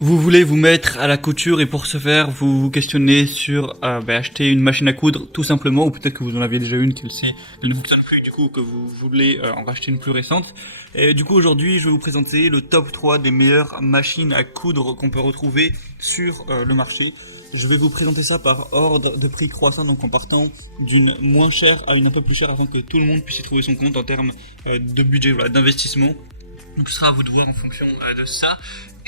Vous voulez vous mettre à la couture et pour ce faire, vous vous questionnez sur acheter une machine à coudre tout simplement, ou peut-être que vous en aviez déjà une, qu'elle ne fonctionne plus du coup, que vous voulez en racheter une plus récente. Et du coup aujourd'hui je vais vous présenter le top 3 des meilleures machines à coudre qu'on peut retrouver sur le marché. Je vais vous présenter ça par ordre de prix croissant, donc en partant d'une moins chère à une un peu plus chère afin que tout le monde puisse y trouver son compte en termes de budget, voilà, d'investissement. Donc ce sera à vous de voir en fonction de ça.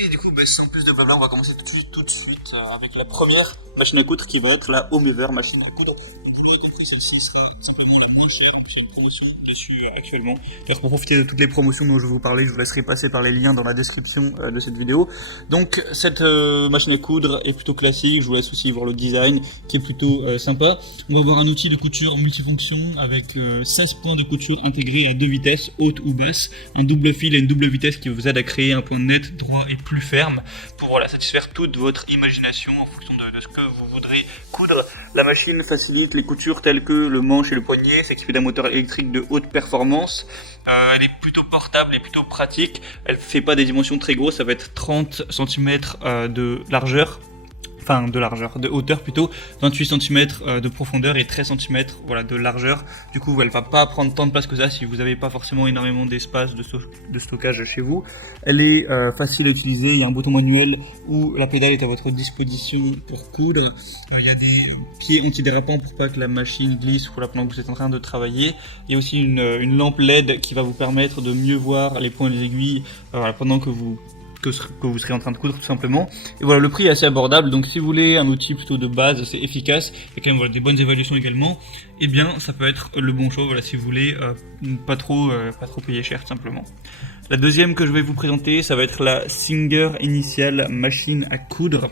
Et du coup, sans plus de blabla, on va commencer tout de suite avec la première machine à coudre qui va être la Homever machine à coudre. Donc vous l'aurez compris, celle-ci sera simplement la moins chère, en plus il y a une promotion dessus actuellement. D'ailleurs, pour profiter de toutes les promotions dont je vais vous parler, je vous laisserai passer par les liens dans la description de cette vidéo. Donc cette machine à coudre est plutôt classique, je vous laisse aussi voir le design qui est plutôt sympa. On va avoir un outil de couture multifonction avec 16 points de couture intégrés à 2 vitesses, haute ou basse, un double fil et une double vitesse qui vous aide à créer un point net, droit et plus ferme pour satisfaire toute votre imagination en fonction de ce que vous voudrez coudre. La machine facilite les coutures telles que le manche et le poignet, s'équipe d'un moteur électrique de haute performance. Elle est plutôt portable et plutôt pratique. Elle fait pas des dimensions très grosses, ça va être 30 cm de largeur. Enfin de hauteur plutôt, 28 cm de profondeur et 13 cm de largeur. Du coup elle va pas prendre tant de place que ça si vous n'avez pas forcément énormément d'espace de stockage chez vous. Elle est facile à utiliser, il y a un bouton manuel où la pédale est à votre disposition pour coudre. Il y a des pieds antidérapants pour pas que la machine glisse pendant que vous êtes en train de travailler. Il y a aussi une lampe LED qui va vous permettre de mieux voir les points des aiguilles pendant que vous serez en train de coudre tout simplement. Et voilà, le prix est assez abordable, donc si vous voulez un outil plutôt de base, assez efficace, et quand même des bonnes évaluations également, et bien ça peut être le bon choix, si vous voulez pas trop payer cher tout simplement. La deuxième que je vais vous présenter, ça va être la Singer Initial machine à coudre.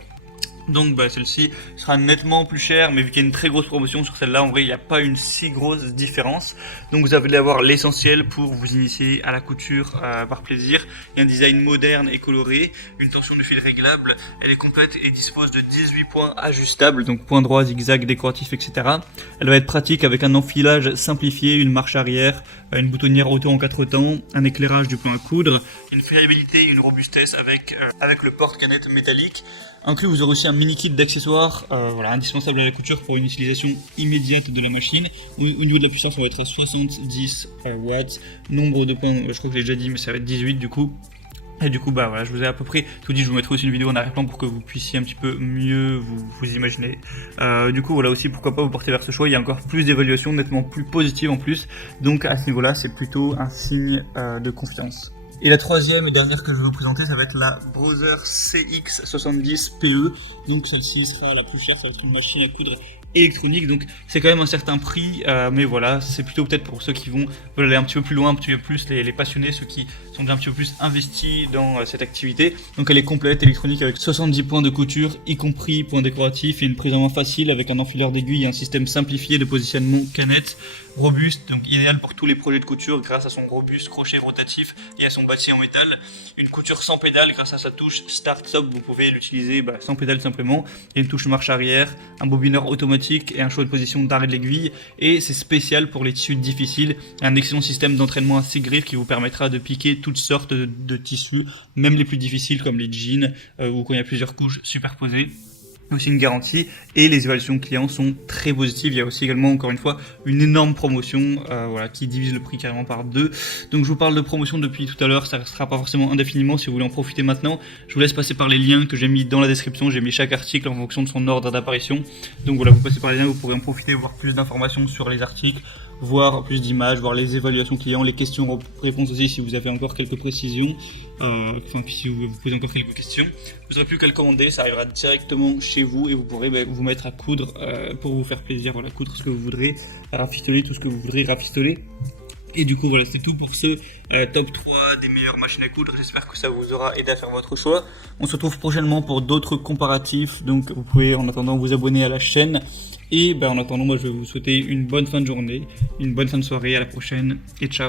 Donc celle-ci sera nettement plus chère, mais vu qu'il y a une très grosse promotion sur celle-là, en vrai il n'y a pas une si grosse différence. Donc vous allez avoir l'essentiel pour vous initier à la couture par plaisir. Il y a un design moderne et coloré, une tension de fil réglable, elle est complète et dispose de 18 points ajustables, donc points droits, zigzag, décoratifs, etc. Elle va être pratique avec un enfilage simplifié, une marche arrière, une boutonnière auto en 4 temps, un éclairage du point à coudre, une fiabilité, une robustesse avec le porte-canette métallique. Inclus, vous aurez aussi un mini kit d'accessoires indispensable à la couture pour une utilisation immédiate de la machine. Au niveau de la puissance, ça va être à 70 watts. Nombre de points, je crois que je l'ai déjà dit, mais ça va être 18 du coup. Et du coup, je vous ai à peu près tout dit. Je vous mettrai aussi une vidéo en arrière-plan pour que vous puissiez un petit peu mieux vous imaginer. Du coup, aussi, pourquoi pas vous porter vers ce choix. Il y a encore plus d'évaluations, nettement plus positives en plus. Donc, à ce niveau-là, c'est plutôt un signe de confiance. Et la troisième et dernière que je vais vous présenter, ça va être la Brother CX70PE. Donc celle-ci sera la plus chère, ça va être une machine à coudre électronique, donc c'est quand même un certain prix, mais voilà, c'est plutôt peut-être pour ceux qui veulent aller un petit peu plus loin, un petit peu plus les passionnés, ceux qui sont déjà un petit peu plus investis dans cette activité. Donc elle est complète, électronique, avec 70 points de couture, y compris points décoratifs, et une prise en main facile avec un enfileur d'aiguille et un système simplifié de positionnement canette, robuste, donc idéal pour tous les projets de couture grâce à son robuste crochet rotatif et à son bâti en métal. Une couture sans pédale grâce à sa touche Start-Stop, vous pouvez l'utiliser sans pédale simplement. Il y a une touche marche arrière, un bobineur automatique et un choix de position d'arrêt de l'aiguille, et c'est spécial pour les tissus difficiles. Un excellent système d'entraînement à 6 griffes qui vous permettra de piquer toutes sortes de tissus, même les plus difficiles comme les jeans ou quand il y a plusieurs couches superposées. Aussi une garantie, et les évaluations clients sont très positives. Il y a aussi également, encore une fois, une énorme promotion qui divise le prix carrément par 2. Donc je vous parle de promotion depuis tout à l'heure, ça ne restera pas forcément indéfiniment si vous voulez en profiter maintenant. Je vous laisse passer par les liens que j'ai mis dans la description, j'ai mis chaque article en fonction de son ordre d'apparition. Donc voilà, vous passez par les liens, vous pourrez en profiter, voir plus d'informations sur les articles, voir plus d'images, voir les évaluations clients, les questions-réponses aussi si vous avez encore quelques précisions, si vous posez encore quelques questions. Vous n'aurez plus qu'à le commander, ça arrivera directement chez vous et vous pourrez vous mettre à coudre pour vous faire plaisir, coudre ce que vous voudrez, rafistoler tout ce que vous voudrez rafistoler. Et du coup c'est tout pour ce top 3 des meilleures machines à coudre. J'espère que ça vous aura aidé à faire votre choix. On se retrouve prochainement pour d'autres comparatifs, donc vous pouvez en attendant vous abonner à la chaîne. Et en attendant, moi je vais vous souhaiter une bonne fin de journée, une bonne fin de soirée, à la prochaine et ciao.